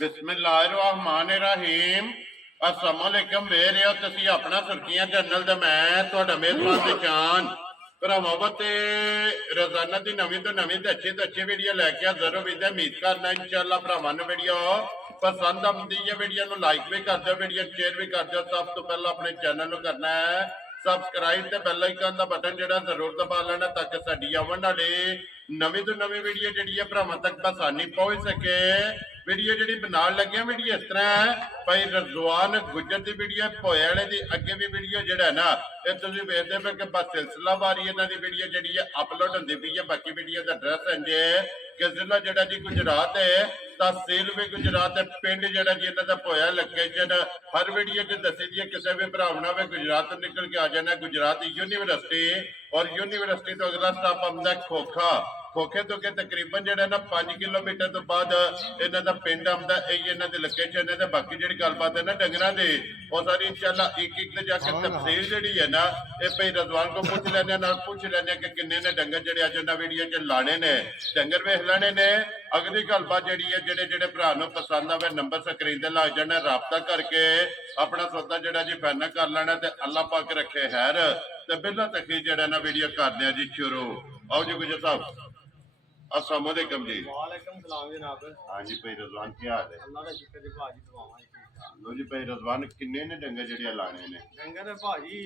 ਬਿਸਮਿल्लाहिर्रहमानिर्रहीम। अस्सलाम वालेकुम। मेरे हो तुसी अपना सुर्खियां चैनल ते मैं तुहाडा मेहरबान पहचान भरावां ते रोजाना की नवीं तो अच्छी वीडियो लैके हाजिर हो। उम्मीद करना इंशाअल्लाह भरावां नूं वीडियो पसंद आती है। वीडियो नूं लाइक भी कर दो, वीडियो शेयर भी कर दो। सब तो पहला अपने चैनल नूं करना है सबसक्राइब ते बैल आइकन का बटन जिहड़ा जरूर दबा लेना ताकि साडी आवन वाली नवीं तो नवीं वीडियो जिहड़ी है भरावां तक आसानी पहुंच सके। वीडियो जी बनाने लगे वीडियो इस तरह है भाई रजवान गुजर की वीडियो भोए वाले की अगे भी वीडियो जो है ना ये तुम वेखते पे कि बस सिलसिलावारी इन्हों की वीडियो जी अपलोड होती पई है। बाकी वीडियो का एड्रैस है कि जिला जोड़ा जी गुजरात है, तहसील भी गुजरात है, पिंड जोड़ा जी इन्हों का भोया लोकेशन हर वीडियो च दसी दी है। किसी भी भरावना में गुजरात निकल के आ जाना गुजरात यूनीवर्सिटी और यूनीवर्सिटी तो अगला स्टॉप आता खोखा। खोखे तो के तकरीबन जो ना 5 किलोमीटर तो बाद इन्हों का पिंड आता इन्हों की लोकेशन है। बाकी जी गलबात है ना डंगरों की वो सारी इंशाल्लाह एक एक जाके तफसील जी है ना ये भाई रजवान को पूछ लेने पूछ लेने कि किन्ने ने डंगर जो अज उन्हें वीडियो च लाने ने डंगर वेख लेने ने। अगली गलबात जी है जेडे जेडे भरा पसंद आवे नंबर स्क्रीन से लग जाना राबता करके अपना सौदा जोड़ा जी फाइनल कर लेना। तो अल्लाह पाक रखे खैर तो बिला तक जरा ना वीडियो करते हैं जी शुरू। आओ जी गुजर साहब अस्सलाम वालेकुम जी। वालेकुम सलाम जनाब। हाँ जी भाई रजवान क्या हाल है? अल्लाह का शुक्र जी भाजी दुआवां ठीक ठाक। लो जी भाई रजवान किन्ने ने डंगर जेड़े लाने ने? डंगर भाजी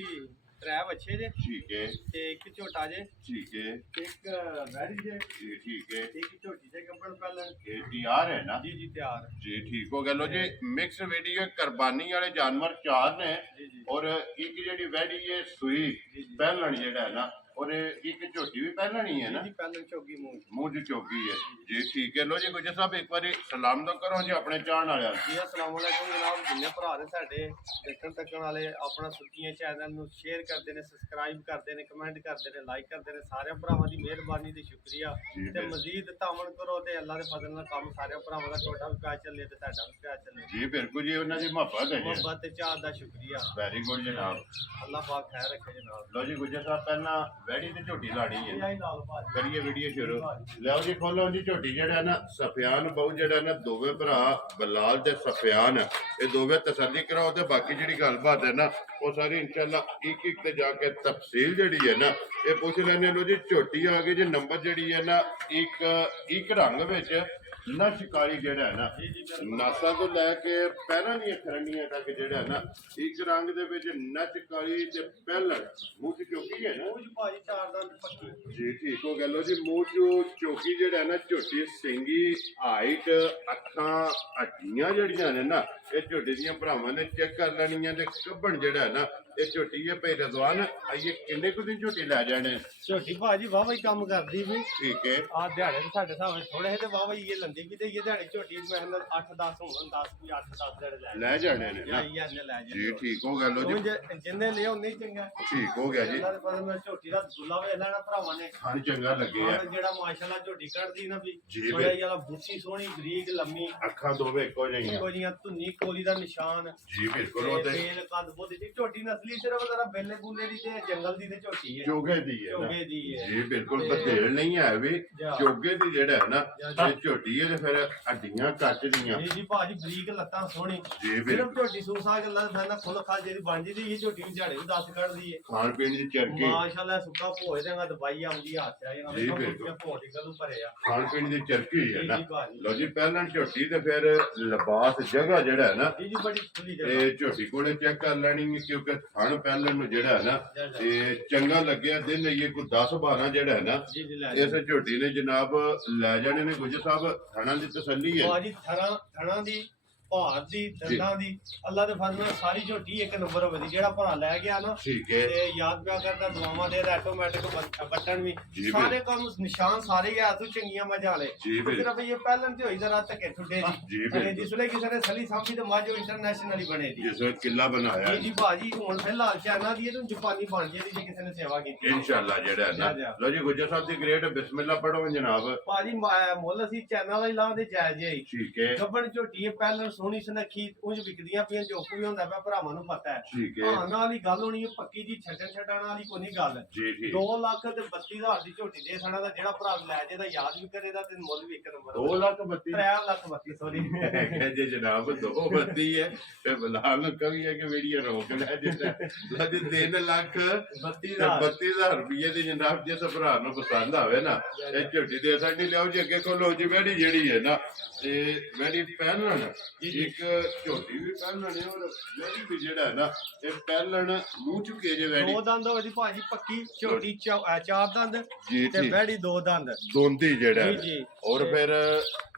त्रै बच्चे जे ठीक है ते एक झोटा जे ठीक है एक बैरी जे जी ठीक है एक झोटी जे गब्बड़ पैलन ये तैयार है ना? जी जी तैयार जी ठीक हो गया। लो जी मिक्स वीडियो कुर्बानी वाले जानवर 4 ने जी जी और एक जेड़ी वैडी है सुई जी जी पहलन जेड़ा है ना और एक झोटी भी पहलन ही है ना जी पैलन चौकी मूंग मुंह च चौकी है जी ठीक है। लो जी गुजर साहब एक बार सलाम तो करो जी अपने चाहन वाले जी अस्सलाम वालेकुम जनाब। जिन्ने भरा ने साडे देखण तकण वाले अपना सुर्खियां चैनल नूं शेयर करते हैं, सबसक्राइब करते हैं, कमेंट करते हैं, लाइक करते हैं। सारे भरावां दी मेहरबानी ते शुक्रिया ते मजीद तावन करो ते अल्लाह दे फजल नाल काम सारे भरावां दा टोटा भी प्यार चले ते साडा भी प्यार चले जी बिल्कुल जी उन्होंने मोहब्बत है जी मोहब्बत ते चाह दा शुक्रिया। वेरी गुड जनाब। अल्लाह पाक खैर रखे जनाब। लो जी गुजर साहब पहला वैडी ते झोटी लाड़ी है यही लाल भाजी करिए वीडियो शुरू। लो जी खोलो जी झोटी जेड़ा ना सफियान बहु जेड़ा ना दोवे भरा बलाल ते सफियान ये दोवे तसल्ली कराओ ते बाकी जेड़ी गलबात है ना वो सारी इंशाल्लाह एक एक ते जाके तफसील जेड़ी है ना ये पूछ लेने। लो जी झोटी आ गई जी नंबर जेड़ी है ना एक रंग विच ना शिकारी जेड़ा है ना नासा तो लैके पैरां दी खरंडियां तक जेड़ा है ना एक रंग दे विच नच काली ते पहलन मुंह च चौकी है ना मूंह भाजी चार दंद पक्की जी ठीक हो गया। लो जी मुंह चो चौकी जेड़ा है ना झोटी सिंगी हाइट अखां हड्डियां जेड़ियां ने ना ये झोटी दियां भरावां ने चेक कर लैनियां ते कब्बण जेड़ा है ना ये झोटी है भाई रजवान आइए किन्ने कुछ दिन झोटी लै जाने झोटी भाजी वाह वही काम करदी भी ठीक है आ दिहाड़े ते साडे साहब थोड़े है ते वाह वही ये लंदी भी ते ये दिहाड़े झोटी मैं 8-10 होण 10 भी 8-10 दिहाड़े लै जाने ने ना ले ले ले जी ठीक हो गया। लो जी जिन्ने ले उन्ने चंगा ठीक हो गया जी अल्लाह दे फजल नाल झोटी दा दुल्ला वे लेना भरावां ने खान चंगा लगे है जेड़ा माशाल्लाह झोटी कढदी ना भी जी बड़ा याला बुੱਤੀ सोहनी बरीक लम्मी अखां दोवे इको जिहियां को जियां धुन्नी कोली दा निशान जी बिल्कुल वो ते बेल कंद बोदी दी झोटी नस्ली सिर्फ जरा बेले बूले दी ते जंगल दी ते झोटी है जोगे दी है ना चोगे दी है जी बिल्कुल बधेड़ नहीं है भी जोगे दी जेड़ा है ना ये झोटी है ते फिर हड्डियां कट दियां जी जी भाजी बरीक लत्तां सोहनी जी सिर्फ बिल्कुल झोटी सूसा गल्ला फैना खुल खा जेदी बन जी ये झोटी भी झाड़े भी 10 कढदी है खान पीन दी चरकी माशाल्लाह सुक्का भोए देगा दवाई आउंदी हाथ आ जी, बिल्कुल। भोटी गलू भरे आ खान पीन दी चरकी है ना जी भाजी लो जी पहला झोटी ते फिर लिबास जगह जेड़ा है ना जी जी बड़ी खुली ये जगह झोटी कोले चेक कर लेनी है क्योंकि थान पहले में जेड़ा है ना ये चंगा लगे दिन ये कोई 10-12 जेड़ा है ना जी जी ले इस झोटी ने जनाब लै जाने ने गुजर साहब थाना दी तसल्ली है भाजी थणा दी ਭਾਰ ਦੀ ਦੰਦਾਂ ਦੀ ਅੱਲਾ ਦੇ ਫਜ਼ਲ ਨਾਲ ਸਾਰੀ ਝੋਟੀ ਇੱਕ ਨੰਬਰ ਹੋਵੇ ਦੀ ਜਿਹੜਾ ਭਰਾ ਲੈ ਗਿਆ ਨਾ ठीक है ਤੇ ਯਾਦ ਪਿਆ ਕਰਦਾ ਦੁਆਵਾਂ ਦੇ ਆਟੋਮੈਟਿਕ ਬਟਨ ਵੀ ਜੀ ਸਾਰੇ ਕੰਮ ਨਿਸ਼ਾਨ ਸਾਰੇ ਹੀ ਆ ਤੂੰ ਚੰਗੀਆਂ ਮਜਾ ਲੈ ਜੀ ਬਿਲਕੁਲ। ਸਿਰਫ ਇਹ ਪਹਿਲਾਂ ਤੇ ਹੋਈ ਜ਼ਰਾ ਧੱਕੇ ਠੁੱਡੇ ਜੀ ਦੀ ਬਿਲਕੁਲ। ਜਿਸ ਵੇਲੇ ਕਿਸੇ ਨੇ ਸਲੀ ਸਾਂਭੀ ਤੇ ਮੱਝ ਇੰਟਰਨੈਸ਼ਨਲੀ ਬਣੇ ਦੀ जिस वक्त किला बनाया ਜੀ ਜੀ ਭਾਜੀ ਹੁਣ ਫਿਲਹਾਲ ਚਾਨਾ ਦੀ ਇਹ ਤੂੰ ਜਾਪਾਨੀ ਬਣ ਜੇ ਜੇ ਕਿਸੇ ਨੇ ਸੇਵਾ ਕੀਤੀ इंशाल्लाह जेड़ा है ना लो जी गुजर साहब दी ग्रेट बिस्मिल्लाह पढ़ो जनाब ਭਾਜੀ ਮੁੱਲ ਅਸੀਂ ਚੈਨਲ ਵਾਲੀ ਲਾਂ ਦੇ ਜਾਇਜ਼ ਹੈ ठीक है ਗੱਬਣ ਝੋਟੀ ਇਹ ਪਹਿਲਾਂ ਸੋਹਣੀ ਸੁਨੱਖੀ ਉਂਝ ਵਿਕਦੀਆਂ ਪਈਆਂ ਜੋ ਕੋਈ ਹੁੰਦਾ ਪਿਆ ਭਰਾਵਾਂ ਨੂੰ ਪਤਾ ਹੈ। ਠੀਕ ਹੈ ਹਾਂ ਨਾਲ ਹੀ ਗੱਲ ਹੋਣੀ ਹੈ ਪੱਕੀ ਜੀ ਛੱਡਣ ਵਾਲੀ ਕੋਈ ਨਹੀਂ ਗੱਲ। ਜੀ ਜੀ 2 ਲੱਖ ਤੇ 32,000 ਦੀ ਝੋਟੀ ਦੇ ਸਣਾ ਦਾ ਜਿਹੜਾ ਭਰਾ ਲੈ ਜੇ ਦਾ ਯਾਦ ਵੀ ਕਰੇਦਾ ਤੇ ਮੁੱਲ ਵੀ ਇੱਕ ਨੰਬਰ 2 ਲੱਖ 32 3 ਲੱਖ 32 ਸੋਰੀ ਜੇ ਜਨਾਬ 232 ਹੈ ਤੇ ਬਲਾਲ ਨੂੰ ਕਵੀ ਹੈ ਕਿ ਵੀਡੀਓ ਰੋਕ ਲੈ ਜਿਹੜਾ ਲੱਜ 3 ਲੱਖ 32,000 ਰੁਪਏ ਦੀ ਜਨਾਬ ਜਿਸ ਭਰਾ ਨੂੰ ਪਸੰਦ ਆਵੇ ਨਾ ਇਹ ਝੋਟੀ ਦੇ ਸਾਡੀ ਲਿਆਓ ਜੀ ਅੱਗੇ ਕੋਲ ਹੋ ਜੀ ਬੈੜੀ ਜਿਹੜੀ ਹੈ ਨਾ ਤੇ ਬੈੜੀ ਪਹਿਲਣ ਇੱਕ ਝੋਟੀ ਵੀ ਪਹਿਲਣ ਹੈ ਔਰ ਬੈੜੀ ਵੀ ਜਿਹੜਾ ਹੈ ਨਾ ਇਹ ਪਹਿਲਣ ਮੂੰਹ ਚੁੱਕੇ ਜੇ ਬੈੜੀ 2 ਦੰਦ ਹੋਵੇ ਦੀ ਭਾਜੀ ਪੱਕੀ ਝੋਟੀ 4 ਦੰਦ ਜੀ ਤੇ ਜੀ ਬੈੜੀ 2 ਦੰਦ ਦੋਂਦੀ ਜਿਹੜਾ ਜੀ ਜੀ ਔਰ ਫਿਰ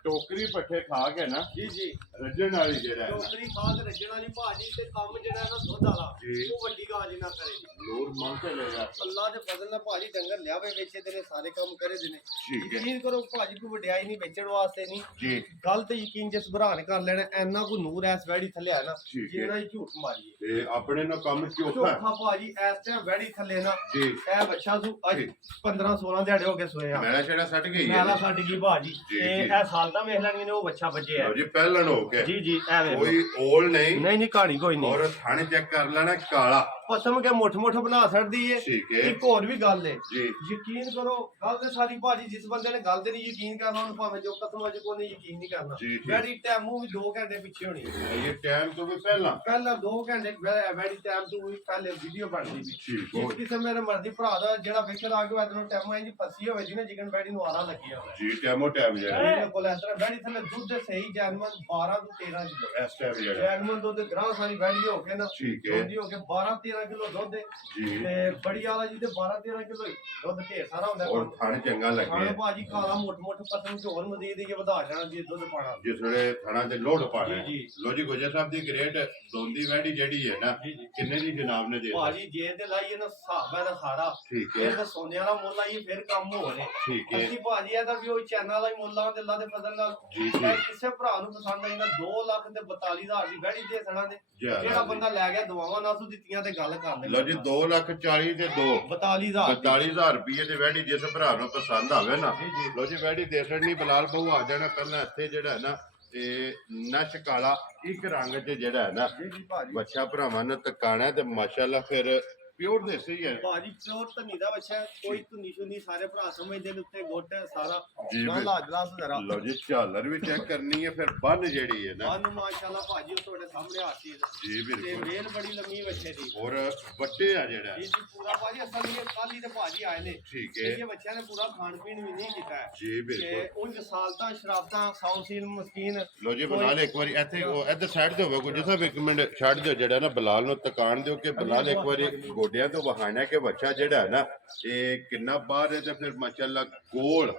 ਟੋਕਰੀ ਪੱਠੇ ਖਾ ਕੇ ਨਾ ਜੀ ਜੀ ਰੱਜਣ ਵਾਲੀ ਜਿਹੜਾ ਹੈ ਨਾ ਟੋਕਰੀ ਖਾਦ ਰੱਜਣ ਵਾਲੀ ਭਾਜੀ ਤੇ ਕੰਮ ਜਿਹੜਾ ਹੈ ਨਾ ਦੁੱਧ ਵਾਲਾ ਜੀ। ਉਹ ਵੱਡੀ ਗਾਂ ਜੀ ਨਾ ਕਰੇ ਲੋਰ ਮੰਗ ਕੇ ਲੈ ਜਾ ਅੱਲਾ ਦੇ ਫਜ਼ਲ ਨਾਲ ਭਾਜੀ ਡੰਗਰ ਲਿਆਵੇ ਵੇਚੇ ਦੇ ਨੇ ਸਾਰੇ ਕੰਮ ਕਰੇ ਦੇ ਨੇ। ਠੀਕ ਹੈ ਯਕੀਨ ਕਰੋ ਭਾਜੀ ਕੋਈ ਵਡਿਆਈ ਨਹੀਂ ਵੇਚਣ ਵਾਸਤੇ ਨਹੀਂ ਜੀ ਗੱਲ ਤੇ ਯਕੀਨ ਜਿਸ ਭਰਾ ਨੇ ਕਰ ਲੈਣਾ ਐਨਾ ਕੋ ਨੂਰ ਐਸ ਵੈੜੀ ਥੱਲੇ ਆ ਨਾ ਠੀਕ ਹੈ। ਜਿੰਨਾ ਹੀ ਝੂਠ ਮਾਰੀਏ ਤੇ ਆਪਣੇ ਨਾਲ ਕੰਮ ਚੋਖਾ ਚੋਖਾ ਭਾਜੀ ਐਸ ਟਾਈਮ ਵੈੜੀ ਥੱਲੇ ਨਾ ਜੀ ਇਹ ਬੱਚਾ ਤੂੰ ਅੱਜ 15-16 ਦਿਹਾੜੇ ਹੋ ਗਏ ਸੋਏ ਆ ਮੈਲਾ ਛੜਾ ਸੱਟ ਗਈ ਹੈ ਨਾਲਾ ਛੱਡ ਗਈ ਭਾਜੀ ਜੀ, ਤੇ ਜੀ। ਇਹ ਸਾਲ ਦਾ ਵੇਖ ਲੈਣਗੇ ਨੇ ਉਹ ਬੱਚਾ ਵੱਜਿਆ ਲਓ ਜੀ ਪਹਿਲਣ ਹੋ ਕੇ ਜੀ ਜੀ ਐਵੇਂ ਕੋਈ ਓਲ ਨਹੀਂ ਨਹੀਂ ਨਹੀਂ ਕਹਾਣੀ ਕੋਈ ਨਹੀਂ ਔਰ ਥਾਣੇ ਚੈੱਕ ਕਰ ਲੈਣਾ ਕਾਲਾ ਪਸਮ ਕੇ ਮੁੱਠ ਬਣਾ ਛੱਡਦੀ ਏ। ਠੀਕ ਹੈ ਇੱਕ ਹੋਰ ਵੀ ਗੱਲ ਏ ਜੀ ਯਕੀਨ ਕਰੋ ਗੱਲ ਤੇ ਸਾਰੀ ਭਾਜੀ ਜਿਸ ਬੰਦੇ ਨੇ ਗੱਲ ਤੇ ਨਹੀਂ ਯਕੀਨ ਕਰਨਾ ਉਹਨੂੰ ਭਾਵੇਂ ਜੋ ਕਸਮ ਅਜ ਕੋਈ ਨਹੀਂ ਯਕੀਨ ਨਹੀਂ ਕਰਨਾ। ਜੀ, ਜੀ। ਵੈੜੀ ਟਾਈਮੂ ਵੀ 2 ਘੰਟੇ ਪਿੱਛੇ ਹੋਣੀ ਇਹ ਟਾਈਮ ਤੋਂ ਵੀ ਪਹਿਲਾਂ ਪਹਿਲਾਂ 2 ਘੰਟੇ ਵੈੜੀ ਟਾਈਮ ਤੋਂ ਵੀ ਪਹਿਲੇ ਵੀਡੀਓ ਬਣਦੀ ਸੀ। ਠੀਕ ਜਿਸ ਕਿਸੇ ਮੇਰੇ ਮਰਜ਼ੀ ਭਰਾ ਦਾ ਜਿਹੜਾ ਵੇਖਣ ਆ ਕੇ ਇਹਨੂੰ ਟਾਈਮ ਆਈ ਜੀ ਫਸੀ ਹੋਵੇ ਜਿਹਨੇ ਜਿਕਨ ਵੈੜੀ ਨੂੰ ਆਰਾ ਲੱਗਿਆ ਹੋਵੇ ਜੀ ਟਾਈਮੋ ਟਾਈਮ ਜਿਹੜਾ ਇਹਦੇ ਕੋਲ ਇਸ ਤਰ੍ਹਾਂ ਵੈੜੀ ਥੱਲੇ ਦੁੱਧ ਦੇ ਸਹੀ ਜੈਨਮਨ 12 ਤੋਂ 13 ਕਿਲੋ ਇਸ ਟਾਈਮ ਜਿਹੜਾ ਜੈਨਮਨ ਦੁੱਧ ਗ੍ਰਾਹ ਸਾਰੀ ਵੈੜੀ ਹੋ ਕੇ ਨਾ ਠੀਕ ਹੈ ਹੁੰਦੀ ਹੋ ਕੇ 12-13 ਕਿਲੋ ਦੁੱਧ ਜੀ ਤੇ ਬੜੀ ਵਾਲਾ ਜੀ ਤੇ 12-13 ਕਿਲੋ ਦੁੱਧ ਢੇਰ ਸਾਰਾ ਹੁੰਦਾ ਔਰ ਥਾਣੇ ਚੰਗਾ ਖਾਣੇ ਲੱਗੇ ਭਾਜੀ ਕਾਲਾ ਮੋਟ ਪਤਨ ਚ ਹੋਰ ਮਜ਼ੀਦ ਇਹ ਵਧਾ ਜਾਣਾ ਜੀ ਦੁੱਧ ਪਾਣਾ ਜਿਸ ਵੇਲੇ ਥਾਣਾ ਤੇ ਲੋਡ ਪਾਣਾ ਜੀ, ਜੀ। ਲੋ ਜੀ ਗੁਜਰ ਸਾਹਿਬ ਦੀ ਗ੍ਰੇਟ ਦੋਂਦੀ ਵੈੜੀ ਜਿਹੜੀ ਹੈ ਨਾ ਜੀ ਜੀ ਕਿੰਨੇ ਦੀ ਜਨਾਬ ਨੇ ਦੇ ਦਿੱਤੀ? ਭਾਜੀ ਜੇ ਤੇ ਲਾਈਏ ਨਾ ਹਿਸਾਬ ਹੈ ਨਾ ਸਾਰਾ ਠੀਕ ਇਹ ਹੈ ਤਾਂ ਸੋਨੇ ਵਾਲਾ ਮੁੱਲ ਆਈਏ ਫਿਰ ਕੰਮ ਹੋ ਰਹੇ ਠੀਕ ਹੈ ਅਸੀਂ ਭਾਜੀ ਇਹਦਾ ਵੀ ਉਹ ਚੈਨਲ ਵਾਲਾ ਹੀ ਮੁੱਲ ਆ ਤੇ ਅੱਲਾ ਦੇ ਫਜ਼ਲ ਨਾਲ ਜੀ ਜੀ ਚਾਹੇ ਕਿਸੇ ਭਰਾ ਨੂੰ ਪਸੰਦ ਆਈ ਨਾ 2 ਲੱਖ ਤੇ 42,000 ਦੀ ਵੈੜੀ ਦੇ ਸਣਾ ਦੇ ਜਾ ਜਿਹੜਾ ਬੰਦਾ ਲੈ ਗਿਆ ਦਵਾਵਾਂ ਨਾਸੂ ਦਿੱਤੀਆਂ ਤੇ ਗੱਲ ਕਰ ਲੈ ਲੋ ਜੀ 2,40,000 ਤੇ 2 42,000 42,000 ਰੁਪਏ ਦੀ ਵੈੜੀ ਜਿਸ ਭਰਾ ਨੂੰ ਪਸੰਦ ਆਵੇ ਨਾ ਜੀ ਜੀ ਲੋ ਜੀ ਵੈੜੀ ਦੇਸਣ ਨਹੀਂ ਬਲਾਲ ਬਹੁ ਆ ਜਾਣਾ ਪਹਿਲਾਂ ਇੱਥੇ ਜਿਹੜਾ ਹੈ ਨਾ ਤੇ ਨਸ਼ ਕਾਲਾ ਇੱਕ ਰੰਗ 'ਚ ਜਿਹੜਾ ਹੈ ਨਾ ਜੀ ਜੀ ਭਾਜੀ ਬੱਚਾ ਭਰਾਵਾਂ ਨੇ ਤਕਾਣਾ ਤੇ ਮਾਸ਼ਾਅੱਲਾ ਫਿਰ ਪਿਓਰ ਦੇਸੀ ਹੈ ਭਾਜੀ ਪਿਓਰ ਧਨੀ ਦਾ ਬੱਚਾ ਹੈ, ਕੋਈ ਧੁਨੀ ਸ਼ੁਨੀ ਸਾਰੇ ਭਰਾ ਸਮਝਦੇ ਨੇ ਉੱਤੇ ਗੁੱਟ ਸਾਰਾ ਜੀ ਨਾ ਬਿਲ- ਲਾਜਲਾਸ ਜ਼ਰਾ ਲਓ ਜੀ ਝਾਲਰ ਵੀ ਚੈੱਕ ਕਰਨੀ ਹੈ ਫਿਰ ਬੰਨ ਜਿਹੜੀ ਹੈ ਨਾ ਮਨ ਮਾਸ਼ਾਅੱਲਾ ਭਾਜੀ ਉਹ ਤੁਹਾਡੇ ਸਾਹਮਣੇ ਆਤੀ ਹੈ ਜੀ ਤੇ ਬਿਲਕੁਲ ਵੇਲ ਬੜੀ ਲੰਮੀ ਬੱਚੇ ਦੀ ਔਰ ਵੱਟੇ ਆ ਜਿਹੜਾ ਜੀ ਜੀ ਪੂਰਾ ਭਾਜੀ ਅਸਲ ਇਹ ਕਾਲੀ ਤੇ ਭਾਜੀ ਆਏ ਨੇ ਠੀਕ ਇਹ ਹੈ ਬੱਚਿਆਂ ਨੇ ਪੂਰਾ ਖਾਣ ਪੀਣ ਵੀ ਨਹੀਂ ਕੀਤਾ ਹੈ ਜੀ ਤੇ ਬਿਲਕੁਲ ਉਂਝ ਸਾਲਤਾਂ ਸ਼ਰਾਬਤਾਂ ਸੌਸੀਲ ਮਸਕੀਨ ਲੋ ਜੀ ਬਲਾਲ ਇੱਕ ਵਾਰੀ ਇੱਥੇ ਉਹ ਇੱਧਰ ਸਾਈਡ ਤੇ ਹੋਵੇ ਗੁੱਜਰ ਸਾਹਿਬ ਇੱਕ ਮਿੰਟ ਛੱਡ ਦਿਓ ਜਿਹੜਾ ਨਾ ਬਲਾਲ ਨੂੰ ਤਕਾਣ ਦਿਓ ਕਿ ਬਲਾਲ ਇੱਕ ਵਾਰੀ ਗੋਡਿਆਂ ਤੋਂ ਵਹਾਣਾ ਕਿ ਬੱਚਾ ਜਿਹੜਾ ਹੈ ਨਾ ਇਹ ਕਿੰਨਾ ਬਾਹਰ ਹੈ ਤੇ ਫਿਰ ਮਾਸ਼ਾਅੱਲਾ ਗੋਲ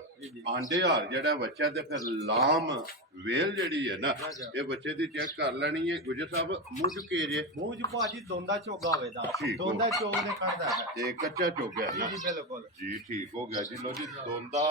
ਆਂਡੇ ਹਾਰ ਜਿਹੜਾ ਬੱਚਾ ਤੇ ਫਿਰ ਲਾਮ ਵੇਲ ਜਿਹੜੀ ਹੈ ਨਾ ਇਹ ਬੱਚੇ ਦੀ ਚੈੱਕ ਕਰ ਲੈਣੀ ਹੈ ਗੁੱਜਰ ਸਾਹਿਬ ਮੂੰਹ ਚੁੱਕੇ ਜੇ ਮੂੰਹ ਚ ਭਾਜੀ ਦੋਂਦਾ ਚੋਗਾ ਹੋਵੇ ਦਾ ਠੀਕ ਹੋ। ਦੋਂਦਾ ਚੋਗ ਨੇ ਕੱਢਦਾ ਹੈ ਤੇ ਕੱਚਾ ਚੋਗਾ ਜੀ ਨਾ ਜੀ ਬਿਲਕੁਲ ਜੀ ਠੀਕ ਹੋ ਗਿਆ ਜੀ ਲੋ ਜੀ ਦੋਂਦਾ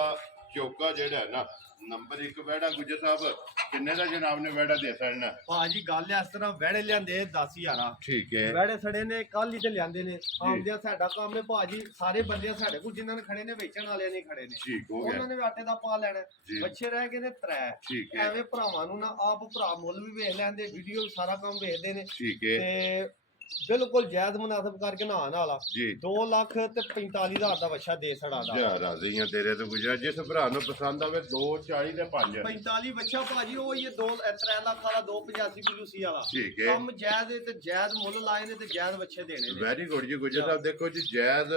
ਚੌਕਾ ਜਿਹੜਾ ਹੈ ਨਾ ਨੰਬਰ 1 ਵੈੜਾ ਗੁੱਜਰ ਸਾਹਿਬ ਕਿੰਨੇ ਦਾ ਜਨਾਬ ਨੇ ਵੈੜਾ ਦੇ ਸਕਣਾ ਭਾਜੀ ਗੱਲ ਇਸ ਤਰ੍ਹਾਂ ਵਹਿੜੇ ਲਿਆਂਦੇ 10,000 ਠੀਕ ਹੈ ਵਹਿੜੇ ਸੜੇ ਨੇ ਕੱਲ ਹੀ ਤੇ ਲਿਆਂਦੇ ਨੇ ਆਉਂਦਿਆਂ ਸਾਡਾ ਕੰਮ ਹੈ ਭਾਜੀ ਸਾਰੇ ਬੰਦੇ ਸਾਡੇ ਕੋਲ ਜਿਨ੍ਹਾਂ ਨੇ ਖੜੇ ਨੇ ਵੇਚਣ ਵਾਲਿਆਂ ਨੇ ਖੜੇ ਨੇ ਠੀਕ ਹੋ ਉਹਨਾਂ ਗਿਆ ਨੇ ਵੀ ਆਟੇ ਦਾ ਪਾ ਲੈਣਾ ਜੀ। ਬੱਚੇ ਰਹਿ ਗਏ ਨੇ 3 ਠੀਕ ਹੈ ਐਵੇਂ ਭਰਾਵਾਂ ਨੂੰ ਨਾ ਆਪ ਭਰਾ ਮੁੱਲ ਵੀ ਵੇਖ ਲੈਂਦੇ ਵੀਡੀਓ ਸਾਰਾ ਕੰਮ ਵੇਖਦੇ ਨੇ ਠੀਕ ਹੈ ਤੇ ਬਿਲਕੁਲ ਜਾਇਜ਼ ਮੁਨਾਸਬ ਕਰਕੇ ਨਹਾਣ ਵਾਲਾ ਜੀ 2 ਲੱਖ ਤੇ 45,000 ਦਾ ਬੱਚਾ ਦੇ ਛੜਾ ਦਾ ਜਾ ਰਾਜ਼ੀਆਂ ਤੇਰੇ ਤੋਂ ਗੁਜਰਾ ਜਿਸ ਭਰਾ ਨੂੰ ਪਸੰਦ ਆਵੇ 240 ਤੇ 5 45 ਬੱਚਾ ਭਾਜੀ ਉਹ ਇਹ 3 ਲੱਖ ਵਾਲਾ 285 ਪਲੂਸੀ ਵਾਲਾ ਠੀਕ ਹੈ ਕੰਮ ਜਾਇਜ਼ ਹੈ ਤੇ ਜਾਇਜ਼ ਮੁੱਲ ਲਾਏ ਨੇ ਤੇ ਜਾਇਜ਼ ਬੱਚੇ ਦੇਣੇ ਨੇ ਵੈਰੀ ਗੁੱਡ ਜੀ ਗੁਜਰ ਸਾਹਿਬ ਦੇਖੋ ਜੀ ਜਾਇਜ਼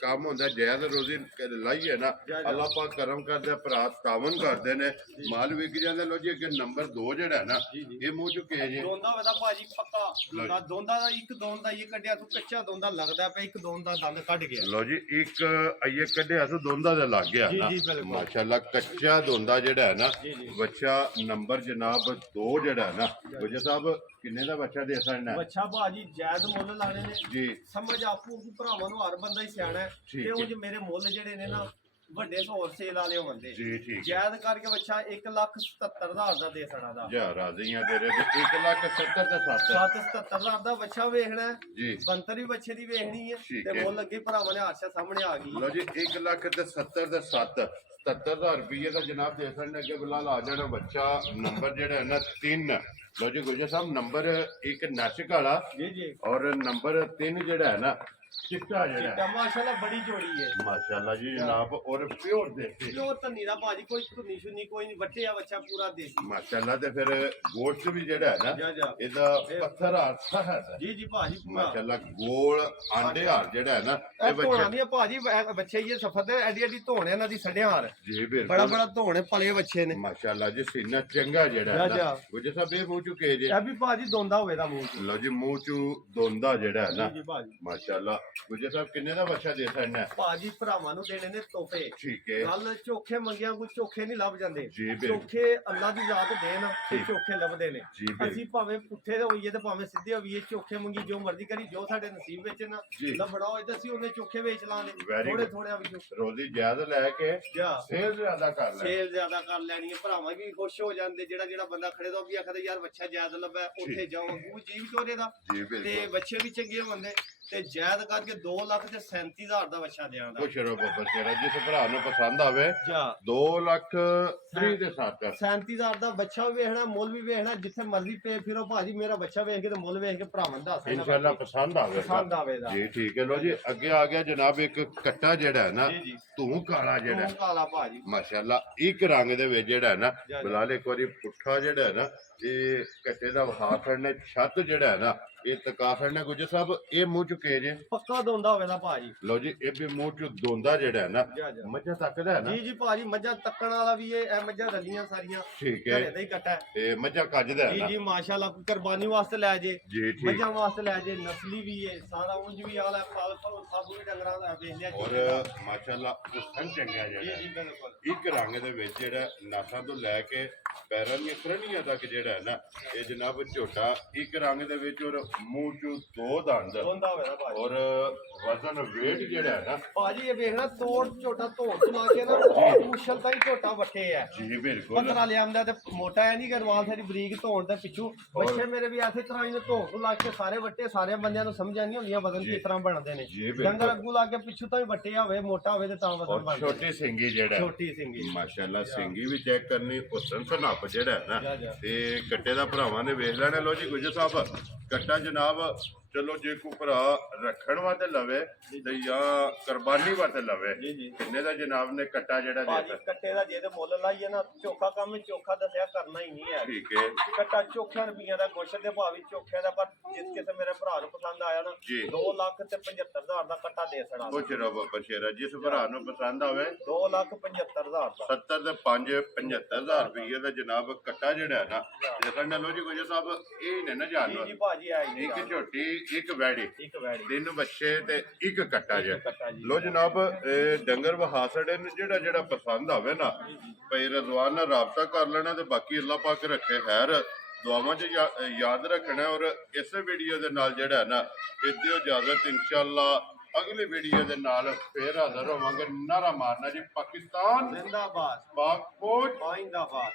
ਕੰਮ ਹੁੰਦਾ ਜਾਇਜ਼ ਰੋਜ਼ੀ ਲਾਈਏ ਨਾ ਜਾਇਜ਼। ਅੱਲਾਹ ਪਾਕ ਕਰਮ ਕਰਦੇ ਭਰਾ ਤਾਵਨ ਕਰਦੇ ਨੇ ਮਾਲ ਵਿਕ ਜਾਂਦਾ ਲੋ ਜੀ ਅੱਗੇ ਨੰਬਰ 2 ਜਿਹੜਾ ਹੈ ਨਾ ਜੀ ਜੀ ਇਹ ਮੂੰਹ ਚੁੱਕੇ ਜੀ ਦੋਂਦਾ ਵਦਾ ਭਾਜੀ ਪੱਕਾ ਦੋਂਦਾ ਦਾ ਇੱਕ ਦੋਂਦਾ ਇਹ ਕੱਢਿਆ ਤੂੰ ਕੱਚਾ ਦੋਂਦਾ ਲੱਗਦਾ ਪਿਆ ਇੱਕ ਦੋਂਦਾ ਦੰਦ ਕੱਢ ਗਿਆ ਲੋ ਜੀ ਇੱਕ ਆਈਏ ਕੱਢਿਆ ਸੋ ਦੋਂਦਾ ਦੇ ਲੱਗ ਗਿਆ ਜੀ, ਨਾ ਜੀ, ਬਿਲਕੁਲ। ਮਾਸ਼ਾਅੱਲਾ ਕੱਚਾ ਦੋਂਦਾ ਜਿਹੜਾ ਹੈ ਨਾ ਜੀ ਜੀ ਬੱਚਾ ਨੰਬਰ ਜਨਾਬ 2 ਜਿਹੜਾ ਹੈ ਨਾ ਗੁਜਰ ਸਾਹਿਬ ਕਿੰਨੇ ਦਾ ਬੱਚਾ ਦੇ ਸਕਣਾ ਬੱਚਾ ਭਾਜੀ ਜਾਇਜ਼ ਮੁੱਲ ਲਾਣੇ ਨੇ ਜੀ ਸਮਝ ਆਪੂ ਕਿ ਭਰਾਵਾਂ ਨੂੰ ਹਰ ਬੰਦਾ ਹੀ ਸਿਆਣਾ ਹੈ ਠੀਕ ਤੇ ਹੈ। ਉਂਝ ਮੇਰੇ ਮੁੱਲ ਜਿਹੜੇ ਨੇ ਨਾ ਵੱਡੇ ਸੌਰ ਸੇਲ ਵਾਲੇ ਹੁੰਦੇ ਜੀ ਠੀਕ ਹੈ। ਜਾਇਜ਼ ਕਰਕੇ ਬੱਚਾ 1,77,000 ਦਾ ਦੇ ਸਣਾ ਦਾ ਜਾ ਰਾਜ਼ੀਆਂ ਤੇਰੇ ਤੇ 1,70,000 ਤੇ 7 7,77,000 ਦਾ ਬੱਚਾ ਵੇਖਣਾ ਹੈ ਜੀ ਬੰਤਰ ਵੀ ਬੱਚੇ ਦੀ ਵੇਖਣੀ ਹੈ ਠੀਕ ਤੇ ਹੈ। ਮੁੱਲ ਅੱਗੇ ਭਰਾਵਾਂ ਨੇ ਆਸ਼ਾ ਸਾਹਮਣੇ ਆ ਗਈ ਲੋ ਜੀ 1,70,000 ਤੇ 7 77,000 ਰੁਪਏ ਦਾ ਜਨਾਬ ਦੇ ਸਕਣ ਅੱਗੇ ਬਿਲਾਲ ਆ ਜਾਣਾ ਬੱਚਾ ਨੰਬਰ ਜਿਹੜਾ ਹੈ ਨਾ 3 ਲੋ ਜੀ ਗੁਜਰ ਸਾਹਿਬ ਨੰਬਰ ਇੱਕ ਨਾਸਿਕ ਵਾਲਾ ਜੀ ਜੀ ਔਰ ਨੰਬਰ 3 ਜਿਹੜਾ ਹੈ ਨਾ ਚਿੱਟਾ ਜਿਹੜਾ ਚਿੱਟਾ ਮਾਸ਼ਾਅੱਲਾ ਬੜੀ ਜੋੜੀ ਹੈ ਮਾਸ਼ਾਅੱਲਾ ਜੀ ਜਨਾਬ ਔਰ ਪਿਓਰ ਦੇਸੀ ਪਿਓਰ ਧੰਨੀ ਦਾ ਭਾਜੀ ਕੋਈ ਧੁੰਨੀ ਸ਼ੁੰਨੀ ਕੋਈ ਨਹੀਂ ਵੱਟਿਆ ਬੱਚਾ ਪੂਰਾ ਦੇਸੀ ਮਾਸ਼ਾਅੱਲਾ ਤੇ ਫਿਰ ਗੋਸ਼ਤ ਵੀ ਜਿਹੜਾ ਹੈ ਨਾ ਜਾ ਇਹਦਾ ਪੱਥਰ ਹਾਰ ਹੈ ਜੀ ਜੀ ਭਾਜੀ ਪੂਰਾ ਮਾਸ਼ਾਅੱਲਾ ਗੋਲ ਆਂਡੇ ਹਾਰ ਜਿਹੜਾ ਹੈ ਨਾ ਇਹ ਇਹ ਧੋਣਾ ਬੱਚਾ ਨਹੀਂ ਭਾਜੀ ਬੱਚੇ ਇਹ ਸਫਰ ਤੇ ਐਡੀ ਐਡੀ ਧੋਣ ਇਹਨਾਂ ਦੀ ਸੜਿਆਂ ਹਾਰ ਜੀ ਬੜਾ ਬਿਲਕੁਲ ਬੜਾ ਧੋਣੇ ਪਲੇ ਬੱਚੇ ਨੇ ਮਾਸ਼ਾਅੱਲਾ ਜੀ ਸੀਨਾ ਚੰਗਾ ਜਿਹੜਾ ਹੈ ਨਾ ਜਾ। ਗੁਜਰ ਸਾਹਿਬ ਇਹ ਮੂੰਹ ਚੁੱਕੇ ਜੇ ਇਹ ਵੀ ਭਾਜੀ ਦੋਂਦਾ ਹੋਵੇ ਦਾ ਮੂੰਹ ਚ ਲਓ ਜੀ ਮੂੰਹ ਚੂ ਦੋਂਦਾ ਜਿਹੜਾ ਹੈ ਨਾ ਜੀ ਜੀ ਭਾਜੀ ਮਾਸ਼ਾਅੱਲਾ ਗੁਜਰ ਸਾਹਿਬ ਕਿੰਨੇ ਦਾ ਬੱਚਾ ਦੇ ਸਕਣਾ ਭਾਜੀ ਭਰਾਵਾਂ ਨੂੰ ਦੇਣੇ ਨੇ ਤੋਹਫੇ ਠੀਕ ਹੈ ਗੱਲ ਚੋਖੇ ਮੰਗਿਆ ਕੋਈ ਚੋਖੇ ਨਹੀਂ ਲੱਭ ਜਾਂਦੇ ਜੀ ਬਿਲਕੁਲ ਚੋਖੇ ਅੱਲਾ ਦੀ ਜ਼ਾਤ ਦੇਣ ਤੇ ਠੀਕ। ਚੋਖੇ ਲੱਭਦੇ ਨੇ ਜੀ ਬਿਲਕੁਲ ਅਸੀਂ ਭਾਵੇਂ ਪੁੱਠੇ ਦੇ ਹੋਈਏ ਤੇ ਭਾਵੇਂ ਸਿੱਧੇ ਹੋਈਏ ਚੋਖੇ ਮੰਗੀ ਜੋ ਮਰਜ਼ੀ ਕਰੀ ਜੋ ਸਾਡੇ ਨਸੀਬ ਵਿੱਚ ਨਾ ਜੀ। ਲੱਭਣਾ ਹੋਏ ਤਾਂ ਅਸੀਂ ਉਹਨੇ ਚੋਖੇ ਵੇਚ ਲਾਂਗੇ Very ਥੋੜੇ good। ਥੋੜਿਆਂ ਵਿੱਚੋਂ ਰੋਜ਼ੀ ਜ਼ਿਆਦਾ ਲੈ ਕੇ ਜਾ ਸੇਲ ਜ਼ਿਆਦਾ ਕਰ ਲੈ ਸੇਲ ਜ਼ਿਆਦਾ ਕਰ ਲੈਣੀ ਹੈ ਭਰਾਵਾਂ ਵੀ ਖੁਸ਼ ਹੋ ਜਾਂਦੇ ਜਿਹੜਾ ਬੰਦਾ ਖੜੇ ਤੋਂ ਵੀ ਆਖਦਾ ਯਾਰ ਬੱਚਾ ਜਾਇਜ਼ ਲੱਭਾ ਉੱਥੇ ਜਾਓ ਉਹ ਜੀਵ ਚੋਰੇ ਦਾ ਜੀ ਤੇ ਬਿਲਕੁਲ ਬੱਚੇ ਵੀ ਚੰਗੇ ਹੁੰਦੇ ਤੇ ਜਾਇਜ਼ ਕਰਕੇ 2,37,000 ਦਾ ਬੱਚਾ ਦੇਣ ਦਾ ਖੁਸ਼ ਰਹੋ ਬੱਬਾ ਤੇਰਾ ਜਿਸ ਭਰਾ ਨੂੰ ਪਸੰਦ ਆਵੇ ਜਾ 2 ਲੱਖ 30 ਦੇ ਸਾਥ 37,000 ਦਾ ਬੱਚਾ ਵੀ ਵੇਖਣਾ ਮੁੱਲ ਵੀ ਵੇਖਣਾ ਜਿੱਥੇ ਮਰਜ਼ੀ ਪੇ ਫਿਰੋ ਭਾਜੀ ਮੇਰਾ ਬੱਚਾ ਵੇਖ ਕੇ ਤੇ ਮੁੱਲ ਵੇਖ ਕੇ ਭਰਾਵਾਂ ਦਾ ਦੱਸ ਦੇਣਾ ਇਨਸ਼ਾਅੱਲਾ ਪਸੰਦ ਆਵੇਗਾ ਪਸੰਦ ਆਵੇਗਾ ਜੀ ਠੀਕ ਹੈ ਲੋ ਜੀ ਅੱਗੇ ਆ ਗਿਆ ਜਨਾਬ ਇੱਕ ਕੱਟਾ ਜਿਹੜਾ ਹੈ ਨਾ ਜੀ ਜੀ ਧੂ ਕਾਲਾ ਜਿਹੜਾ ਤੂੰ ਕਾਲਾ ਭਾਜੀ ਮਾਸ਼ਾਅੱਲਾ ਇੱਕ ਰੰਗ ਦੇ ਵਿੱਚ ਜਿਹੜਾ ਹੈ ਨਾ ਜੀ, ਜੀ। ਬਲਾਲ ਇੱਕ ਵਾਰੀ ਪੁੱਠਾ ਜਿਹੜਾ ਹੈ ਨਾ ਇਹ ਕੱਟੇ ਦਾ ਵਹਾ ਖੜਨੇ ਛੱਤ ਜਿਹੜਾ ਹੈ ਨਾ ਇਹ ਤਕਾ ਖੜਨੇ ਗੁਜਰ ਸਾਹਿਬ ਇਹ ਮੂੰਹ ਚੁੱਕੇ ਜੇ ਪੱਕਾ ਦੋਂਦਾ ਹੋਵੇਗਾ ਭਾਜੀ ਲੋ ਜੀ ਇਹ ਵੀ ਮੂੰਹ ਚ ਦੋਂਦਾ ਜਿਹੜਾ ਹੈ ਨਾ ਜਾ ਜਾ ਮੱਝਾਂ ਤੱਕਦਾ ਹੈ ਨਾ ਜੀ ਜੀ ਭਾਜੀ ਮੱਝਾਂ ਤੱਕਣ ਵਾਲਾ ਵੀ ਇਹ ਮੱਝਾਂ ਰੱਲੀਆਂ ਸਾਰੀਆਂ ਠੀਕ ਘਰੇ ਹੈ ਦਾ ਹੀ ਕੱਟਾ ਹੈ। ਇਹ ਮੱਝਾਂ ਕੱਜਦਾ ਹੈ ਜੀ ਨਾ ਜੀ ਮਾਸ਼ਾਅੱਲਾ ਕੋਈ ਕੁਰਬਾਨੀ ਵਾਸਤੇ ਲੈ ਜੇ ਜੀ ਠੀਕ ਮੱਝਾਂ ਵਾਸਤੇ ਲੈ ਜੇ ਨਸਲੀ ਵੀ ਹੈ ਸਾਰਾ ਉਂਝ ਵੀ ਆਲਾ ਪਾਲ ਪਾਲ ਸਭ ਵੀ ਡੰਗਰਾਂ ਦਾ ਵੇਖ ਲਿਆ ਜੀ ਔਰ ਮਾਸ਼ਾਅੱਲਾ ਉਸਨ ਚੰਗਾ ਜੀ ਜਿਹੜਾ ਜੀ ਬਿਲਕੁਲ ਇੱਕ ਰੰਗ ਦੇ ਵਿੱਚ ਜਿਹੜਾ ਨਾਸਾਂ ਤੋਂ ਲੈ ਕੇ ਪੈਰਾਂ ਦੀਆਂ ਕਰਨੀਆਂ ਤੱਕ ਜਿਹੜਾ ਹੈ ਨਾ ਇਹ ਜਨਾਬ ਝੋਟਾ ਇੱਕ ਰੰਗ ਦੇ ਵਿੱਚ ਔਰ ਮੂੰਹ ਚ ਦੋ ਦੰਦ ਦੋਂਦਾ ਹੋਵੇਗਾ ਭਾਜੀ ਔਰ ਵਜ਼ਨ weight ਜਿਹੜਾ ਹੈ ਨਾ ਭਾਜੀ ਇਹ ਵੇਖਣਾ ਤੋੜ ਝੋਟਾ ਧੋੜ ਤੋਂ ਲਾ ਕੇ ਨਾ ਮੁਸ਼ਲ ਤਾਂ ਹੀ ਝੋਟਾ ਵੱਟੇ ਆ ਜੀ ਬਿਲਕੁਲ ਪਤਲਾ ਲਿਆਂਦਾ ਤੇ ਮੋਟਾ ਐ ਨਹੀਂ ਗਰਵਾਲ ਸਾਡੀ ਬਰੀਕ ਧੋਣ ਤੇ ਪਿੱਛੂ ਬੱਚੇ ਮੇਰੇ ਵੀ ਐਸੇ ਤਰ੍ਹਾਂ ਹੀ ਧੋਣ ਤੋਂ ਲਾ ਕੇ ਸਾਰੇ ਵੱਟੇ ਸਾਰੇ ਬੰਦਿਆਂ ਨੂੰ ਸਮਝ ਨਹੀਂ ਹੁੰਦੀਆਂ ਵਜ਼ਨ ਕਿਸ ਤਰ੍ਹਾਂ ਬਣਦੇ ਨੇ ਜੀ ਬਿਲਕੁਲ। ਡੰਗਰ ਅੱਗੂ ਲਾ ਕੇ ਪਿੱਛੂ ਤਾਂ ਹੀ ਵੱਟੇ ਹੋਵੇ ਮੋਟਾ ਹੋਵੇ ਤੇ ਤਾਂ ਵਜ਼ਨ ਔਰ ਬਣਦਾ ਛੋਟੀ ਸਿੰਗੀ ਜਿਹੜਾ ਹੈ। ਛੋਟੀ ਸਿੰਗੀ ਮਾਸ਼ਾਅੱਲਾ ਸਿੰਗੀ ਵੀ ਚੈੱਕ ਕਰਨੀ ਉਸਨ ਸਨਾਪ ਜਿਹੜਾ ਹੈ ਜਾ, ਨਾ ਜਾ। ਤੇ ਕੱਟੇ ਦਾ ਭਰਾਵਾਂ ਨੇ ਵੇਖ ਲੈਣਾ ਲੋ ਜੀ ਗੁਜਰ ਸਾਹਿਬ ਕੱਟਾ ਜਨਾਬ ਚਲੋ ਜੇ ਕੋਈ ਭਰਾ ਰੱਖਣ ਵਾਸਤੇ ਲਵੇ ਤੇ ਜਾਂ ਕੁਰਬਾਨੀ ਵਾਸਤੇ ਲਵੇ ਜੀ ਜੀ ਕਿੰਨੇ ਦਾ ਜਨਾਬ ਨੇ ਕੱਟਾ ਜਿਹੜਾ ਭਾਜੀ ਦੇ ਕੱਟੇ ਦਾ ਜੇ ਤੇ ਮੁੱਲ ਲਾਈਏ ਨਾ ਚੋਖਾ ਕੰਮ ਚੋਖਾ ਦੱਸਿਆ ਕਰਨਾ ਹੀ ਨਹੀਂ ਹੈ ਠੀਕ ਹੈ ਕੱਟਾ ਚੋਖਿਆਂ ਰੁਪਈਆਂ ਦਾ ਗੋਸ਼ਤ ਦੇ ਭਾਅ ਵੀ ਚੋਖਿਆਂ ਦਾ ਪਰ ਜਿਸ ਕਿਸੇ ਮੇਰੇ ਭਰਾ ਨੂੰ ਪਸੰਦ ਆਇਆ ਨਾ ਜੀ। 2,75,000 ਦਾ ਕੱਟਾ ਦੇ ਛੜਾ ਕੁਛ ਰੱਬ ਬਸ਼ੇਰਾ ਜਿਸ ਭਰਾ ਨੂੰ ਪਸੰਦ ਆਵੇ 2,75,000 ਦਾ 70 ਤੇ 5 75000 ਰੁਪਏ ਦਾ ਜਨਾਬ ਕੱਟਾ ਜਿਹੜਾ ਹੈ ਨਾ ਦੇਖਣ ਲੋ ਜੀ ਗੁਜਰ ਸਾਹਿਬ ਇਹ ਨੇ ਨਾ ਜੀ ਜਾਨਵਰ ਜੀ ਭਾਜੀ ਆਈ ਜੀ ਇੱਕ ਝੋਟੀ ਇੱਕ ਵੈੜੀ ਇੱਕ ਵੈੜੀ 3 ਬੱਚੇ ਤੇ ਇੱਕ ਕੱਟਾ ਜਿਹਾ ਕੱਟਾ ਜੀ ਲੋ ਜਨਾਬ ਇਹ ਡੰਗਰ ਵਹਾਸੜੇ ਨੂੰ ਜਿਹੜਾ ਪਸੰਦ ਆਵੇ ਨਾ ਭਈ ਰਜ਼ਵਾਨ ਨਾਲ ਰਾਬਤਾ ਕਰ ਲੈਣਾ ਤੇ ਬਾਕੀ ਅੱਲਾਹ ਪਾਕ ਰੱਖੇ ਖੈਰ ਦੁਆਵਾਂ 'ਚ ਯਾਦ ਰੱਖਣਾ ਔਰ ਇਸੇ ਵੀਡੀਓ ਦੇ ਨਾਲ ਜਿਹੜਾ ਹੈ ਨਾ ਦਿਓ ਇਜਾਜ਼ਤ ਇਨਸ਼ਾਅੱਲਾ ਅਗਲੀ ਵੀਡੀਓ ਦੇ ਨਾਲ ਫੇਰ ਹਾਜ਼ਰ ਹੋਵਾਂਗੇ ਨਾਰਾ ਮਾਰਨਾ ਜੀ ਪਾਕਿਸਤਾਨ ਜ਼ਿੰਦਾਬਾਦ ਪਾਕ ਫੌਜ ਪਾਇੰਦਾਬਾਦ